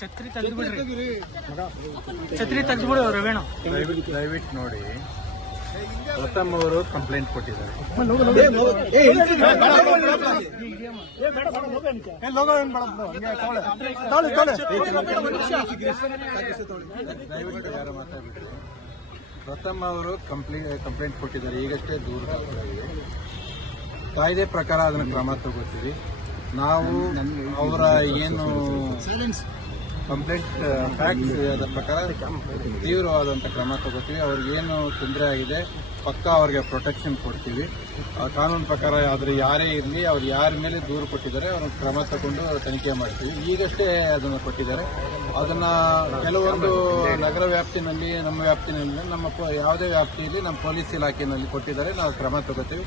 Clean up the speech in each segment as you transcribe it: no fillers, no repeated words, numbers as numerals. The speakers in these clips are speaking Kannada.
ಛತ್ರಿ ತೆಗೆದ್ಬಿಡ್ರಿ, ಛತ್ರಿ ತೆಗೆದ್ಬಿಡು ರವೇಣ. ದಯವಿಟ್ಟು ನೋಡಿ, ಪ್ರಥಮ್ ಅವರು ಕಂಪ್ಲೇಂಟ್ ಕೊಟ್ಟಿದ್ದಾರೆ. ದಯವಿಟ್ಟು ಯಾರು ಮಾತಾಡ್ಬಿಟ್ರಿ. ಪ್ರಥಮ್ ಅವರು ಕಂಪ್ಲೇಂಟ್ ಕೊಟ್ಟಿದ್ದಾರೆ, ಈಗಷ್ಟೇ ದೂರು ದಾಖಲಾಗಿದೆ. ಕಾಯ್ದೆ ಪ್ರಕಾರ ಅದನ್ನು ಕ್ರಮ ತಗೋತೀವಿ. ನಾವು ಅವರ ಏನು ಕಂಪ್ಲೇಂಟ್ ಫ್ಯಾಕ್ಟ್ಸ್ ಅದರ ಪ್ರಕಾರ ತೀವ್ರವಾದಂಥ ಕ್ರಮ ತಗೋತೀವಿ. ಅವ್ರಿಗೇನು ತೊಂದರೆ ಆಗಿದೆ ಪಕ್ಕ ಅವ್ರಿಗೆ ಪ್ರೊಟೆಕ್ಷನ್ ಕೊಡ್ತೀವಿ. ಕಾನೂನು ಪ್ರಕಾರ ಆದರೆ ಯಾರೇ ಇರಲಿ, ಅವ್ರು ಯಾರ ಮೇಲೆ ದೂರು ಕೊಟ್ಟಿದ್ದಾರೆ ಅವ್ರನ್ನ ಕ್ರಮ ತಗೊಂಡು ತನಿಖೆ ಮಾಡ್ತೀವಿ. ಈಗಷ್ಟೇ ಅದನ್ನು ಕೊಟ್ಟಿದ್ದಾರೆ. ಅದನ್ನು ಕೆಲವೊಂದು ನಗರ ವ್ಯಾಪ್ತಿನಲ್ಲಿ, ನಮ್ಮ ವ್ಯಾಪ್ತಿನಲ್ಲಿ, ನಮ್ಮ ಯಾವುದೇ ವ್ಯಾಪ್ತಿಯಲ್ಲಿ ನಮ್ಮ ಪೊಲೀಸ್ ಇಲಾಖೆಯಲ್ಲಿ ಕೊಟ್ಟಿದ್ದಾರೆ. ನಾವು ಕ್ರಮ ತಗೋತೀವಿ.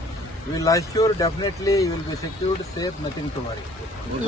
Will assure definitely you will be secured, safe, nothing to worry.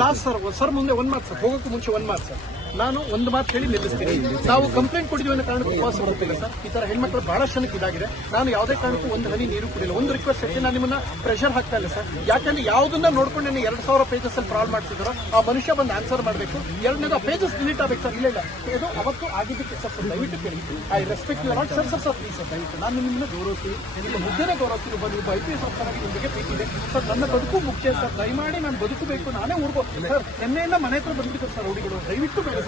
Last sir ಮುಂದೆ ಒಂದು ಮಾತು ಸರ್, ಹೋಗೋಕ್ಕೂ ಮುಂಚೆ ಒಂದು ಮಾತು ಸರ್, ನಾನು ಒಂದು ಮಾತು ಹೇಳಿ ನಿಲ್ಲಿಸ್ತೀನಿ. ನಾವು ಕಂಪ್ಲೇಂಟ್ ಕೊಟ್ಟಿದ್ದೀವಿ ಅನ್ನೋ ಕಾರಣಕ್ಕೂ ಉಪವಾಸ ಬರ್ತಿಲ್ಲ ಸರ್. ಈ ತರ ಹೆಣ್ಮಕ್ಳು ಬಹಳ ಜನಕ್ಕೆ ಇದಾಗಿದೆ. ನಾನು ಯಾವುದೇ ಕಾರಣಕ್ಕೂ ಒಂದು ಹನಿ ನೀರು ಕುಡಿಲ್ಲ. ಒಂದು ರಿಕ್ವೆಸ್ಟ್ ಹೇಳ್ತೀನಿ, ನಾನು ನಿಮ್ಮನ್ನ ಪ್ರೆಷರ್ ಹಾಕ್ತಾ ಇಲ್ಲ ಸರ್. ಯಾಕಂದ್ರೆ ಯಾವುದನ್ನ ನೋಡ್ಕೊಂಡು ನಾನು 2000 ಪೇಜಸ್ ಅಲ್ಲಿ ಟ್ರಾಲ್ ಮಾಡ್ತಿದ್ರು, ಆ ಮನುಷ್ಯ ಬಂದು ಆನ್ಸರ್ ಮಾಡಬೇಕು. ಎರಡನೇದು ಪೇಜಸ್ ಡಿಲೀಟ್ ಆಗಬೇಕು ಸರ್. ಇಲ್ಲ ಇದು ಅವತ್ತು ಆಗಿದ್ದಕ್ಕೆ ಸರ್ ದಯವಿಟ್ಟು ಕೇಳಿ. I respect lot sir. Please sir ದಯವಿಟ್ಟು ನಾನು ನಿಮ್ಮನ್ನ ಗೌರವಿಸ್ತೀನಿ, ನಿಮ್ಮ ಮುದ್ದೆನೇ ಗೌರವಿಸ್ತೀನಿ. ಒಬ್ಬ IPS ಅಫ್ಸರಾಗಿ ನಿಮ್ಮ ಬಗ್ಗೆ ಪ್ರೀತಿ ಇದೆ ಸರ್. ನನ್ನ ಬದುಕು ಮುಖ್ಯ ಸರ್. ದಯಮಾಡಿ ನಾನು ಬದುಕಬೇಕು, ನಾನೇ ಊರ್ಬೋದು ಸರ್. ನಿನ್ನೆಯಿಂದ ಮನೆ ಹತ್ರ ಬಂದ್ಬಿಟ್ಟು ಸರ್ ರೌಡಿಗಳು. ದಯವಿಟ್ಟು ಬೇಡ ಸರ್.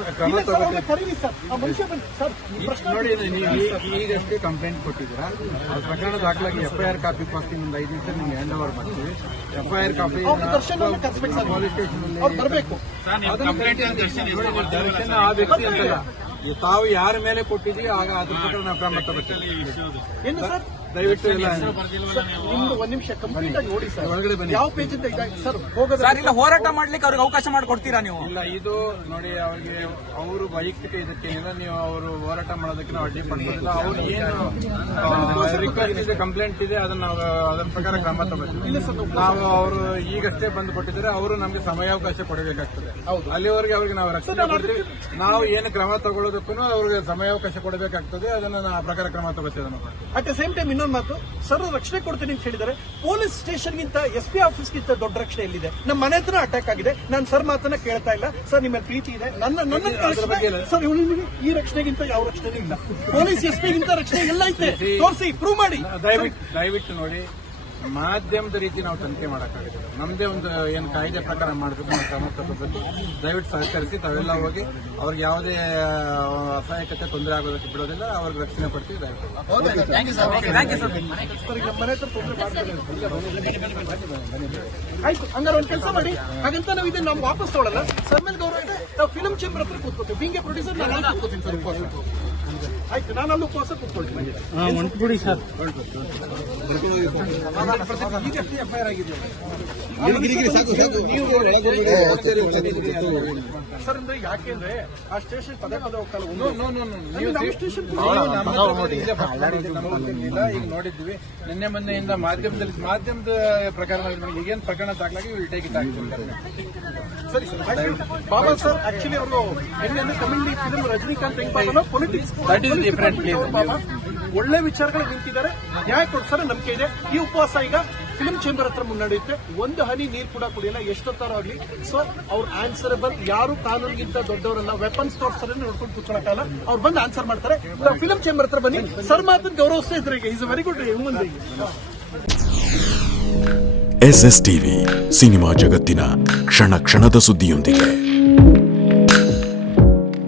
ಕರೀರಿ ಸರ್, ಆ ಮನುಷ್ಯ ಬನ್ನಿ ಸರ್. ನೋಡಿ, ಈಗಷ್ಟೇ ಕಂಪ್ಲೇಂಟ್ ಕೊಟ್ಟಿದ್ದೀರಾ. ಆ ಪ್ರಕರಣ ದಾಖಲಾಗಿ FIR ಕಾಪಿ ಕೊಡ್ತೀನಿ. ಒಂದು 5 ನಿಮಿಷ ನಿಮ್ಗೆ ಹ್ಯಾಂಡ್ ಓವರ್ ಮಾಡ್ತೀವಿ. FIR ಕಾಪಿ ಪೊಲೀಸ್ ಸ್ಟೇಷನ್ ಬರಬೇಕು. ದರ್ಶನ ಆ ವ್ಯಕ್ತಿ ಅಂತಲ್ಲ, ತಾವು ಯಾರ ಮೇಲೆ ಕೊಟ್ಟಿದ್ದೀವಿ ಆಗ ಅದ್ರ ಪ್ರಕಾರ ನಾವು ಕ್ರಮ ತಗೋತೀವಿ. ಏನು ಸರ್ ದಯವಿಟ್ಟು ಇಲ್ಲ ನಿಮ್ದು ಒಂದು ನಿಮಿಷ ಕಂಪ್ಲೀಟ್ ಆಗಿ ನೋಡಿ ಸರ್. ಒಳಗಡೆ ಬನ್ನಿ. ಯಾವ ಪೇಜ್ ಅಂತ ಇದಾಗಿ ಸರ್ ಹೋಗೋದು ಸರ್, ಇಲ್ಲ ಹೋರಾಟ ಮಾಡ್ಲಿಕ್ಕೆ ಅವ್ರಿಗೆ ಅವಕಾಶ ಮಾಡಿಕೊಡ್ತೀರಾ ನೀವು? ಇಲ್ಲ, ಇದು ನೋಡಿ, ಅವ್ರಿಗೆ ಅವರು ವೈಯಕ್ತಿಕ ಇದಕ್ಕೇನಿಲ್ಲ. ನೀವು ಅವರು ಹೋರಾಟ ಮಾಡೋದಕ್ಕೆ ನಾವು ಅಡ್ಡಿಪಡಿಸೋದಿಲ್ಲ. ಅವ್ರು ಏನು ರಿಕ್ವೆಸ್ಟ್ ಇದೆ, ಕಂಪ್ಲೇಂಟ್ ಇದೆ, ಅದನ್ನ ಅದರ ಪ್ರಕಾರ ಕ್ರಮ ತಗೋತೀವಿ. ನಾವು ಅವರು ಈಗಷ್ಟೇ ಬಂದು ಕೊಟ್ಟಿದ್ದಾರೆ. ಅವರು ನಮಗೆ ಸಮಯಾವಕಾಶ ಕೊಡಬೇಕಾಗ್ತದೆ. ಅಲ್ಲಿವರೆಗೆ ಅವ್ರಿಗೆ ನಾವು ರಕ್ಷಣೆ ಕೊಡ್ತೀವಿ. ನಾವು ಏನು ಕ್ರಮ ತಗೊಳ್ಳೋದಕ್ಕೂ ಅವ್ರಿಗೆ ಸಮಯಾವಕಾಶ ಕೊಡಬೇಕಾಗ್ತದೆ. ಅದನ್ನ ಆ ಪ್ರಕಾರ ಕ್ರಮ ತಗೋತೀವಿ. ಅಟ್ ದ ಸೇಮ್ ಟೈಮ್ ಇನ್ನೊಂದು ಮಾತು ಸರ್, ರಕ್ಷಣೆ ಕೊಡ್ತೀನಿ ಅಂತ ಹೇಳಿದ್ದಾರೆ. ಪೊಲೀಸ್ ಸ್ಟೇಷನ್ಗಿಂತ SP ಆಫೀಸ್ಗಿಂತ ದೊಡ್ಡ ರಕ್ಷಣೆ ಎಲ್ಲಿದೆ? ನಮ್ಮ ಮನೆ ಹತ್ರ ಅಟ್ಯಾಕ್ ಆಗಿದೆ. ನಾನು ಸರ್ ಮಾತನ್ನ ಕೇಳ್ತಾ ಇಲ್ಲ ಸರ್. ನಿಮ್ಮ ಪ್ರೀತಿ ಇದೆ. ನನ್ನ ಸರ್, ಈ ರಕ್ಷಣೆಗಿಂತ ಯಾವ ರಕ್ಷಣೆ ಇಲ್ಲ. ಪೊಲೀಸ್ SP-ಗಿಂತ ರಕ್ಷಣೆ ಎಲ್ಲ ಐತೆ. ತೋರಿಸಿ, ಪ್ರೂವ್ ಮಾಡಿ. ದಯವಿಟ್ಟು ನೋಡಿ, ಮಾಧ್ಯಮದ ರೀತಿ ನಾವು ತನಿಖೆ ಮಾಡೋಕ್ಕಾಗುತ್ತೆ. ನಮ್ಮದೇ ಒಂದು ಏನು ಕಾಯ್ದೆ ಪ್ರಕಾರ ಮಾಡಬೇಕು, ನಾವು ಕ್ರಮ ತಗೋಬೇಕು. ದಯವಿಟ್ಟು ಸಹಕರಿಸಿ. ತಾವೆಲ್ಲ ಹೋಗಿ ಅವ್ರಿಗೆ ಯಾವುದೇ ಅಸಹಾಯಕತೆ, ತೊಂದರೆ ಆಗೋದಕ್ಕೆ ಬಿಡೋದಿಲ್ಲ. ಅವ್ರಿಗೆ ರಕ್ಷಣೆ ಕೊಡ್ತೀವಿ. ದಯವಿಟ್ಟು ಆಯ್ತು. ಹಂಗಾರೆ ಒಂದು ಕೆಲಸ ಮಾಡಿ, ಹಾಗಂತ ನಾವು ಇದನ್ನ ನಾವು ವಾಪಸ್ ತೊಗೊಳ್ಳಲ್ಲ. ಸರ್ ಮೇಲೆ ಗೌರವ ಇದೆ. ನಾವು ಫಿಲ್ಮ್ ಚೇಂಬರ್ ಹತ್ರ ಕೂತ್ಕೋತೀವಿ. ಬಿಂಗೆ ಪ್ರೊಡ್ಯೂಸರ್ ನಾನು ಕೂತ್ಕೋತೀನಿ ಸರ್. ಆಯ್ತು, ನಾನು ಅಲ್ಲಿ ಉಪವಾಸ ಕೂತ್ಕೊಳ್ತೀನಿ. ಹೊಂಟ್ಬಿಡಿ ಸರ್. ಈಗಷ್ಟೇ FIR ಆಗಿದೆ ಸರ್. ಅಂದ್ರೆ ಯಾಕೆಂದ್ರೆ ಆ ಸ್ಟೇಷನ್ ಪದೇ ಹೋಗ್ತಲ್ಲ. ಈಗ ನೋಡಿದ್ವಿ ನಿನ್ನೆ ಮೊನ್ನೆಯಿಂದ ಮಾಧ್ಯಮದ ಪ್ರಕರಣ. ಈಗೇನು ಪ್ರಕರಣ ದಾಖಲಾಗಿ ವಿಲ್ಟೇಕ್ ಸರಿ ಸರ್. ಬಾಬಾ ಸರ್ ಆಕ್ಚುಲಿ ಅವರು ಹೆಂಗಂದ್ರೆ ಕಮಿಟಿ ಫಿಲ್ಮ್ ರಜನಿಕಾಂತ್ ಹೆಂಗ್ ಬಾಬಾ ಪೊಲಿಟಿಕ್ಸ್ ಬಾಬಾ ಒಳ್ಳೆ ವಿಚಾರಗಳು ನಿಂತಿದ್ದಾರೆ. ನ್ಯಾಯ ಕೊಡ್ತಾರೆ, ನಂಬಿಕೆ ಇದೆ. ಈ ಉಪವಾಸ ಈಗ ಫಿಲ್ಮ್ ಚೇಂಬರ್ ಹತ್ರ ಮುನ್ನಡೆಯುತ್ತೆ. ಒಂದು ಹನಿ ನೀರು ಕೂಡ ಕುಡಿಯಲ್ಲ, ಎಷ್ಟೊತ್ತಾರ ಆಗಲಿ. ಸೊ ಅವ್ರು ಆನ್ಸರಬಲ್. ಯಾರು ಕಾನೂನಿಗಿಂತ ದೊಡ್ಡವರಲ್ಲ. ವೆಪನ್ಸ್ ತೋರ್ಸ್ತಾರೆ, ನೋಡ್ಕೊಂಡು ಕೂತ್ಕೊಳ್ಳೋಕ್ಕಲ್ಲ. ಅವ್ರು ಬಂದು ಆನ್ಸರ್ ಮಾಡ್ತಾರೆ. ಫಿಲ್ಮ್ ಚೇಂಬರ್ ಹತ್ರ ಬನ್ನಿ ಸರ್. ಮಾತನ್ನು ಗೌರವಿಸ್ತಾ ಇದ್ರೆ ಈಗ is very good human being. SSTV cinema ಜಗತ್ತಿನ ಕ್ಷಣ ಕ್ಷಣದ ಸುದ್ದಿಯೊಂದಿಗೆ.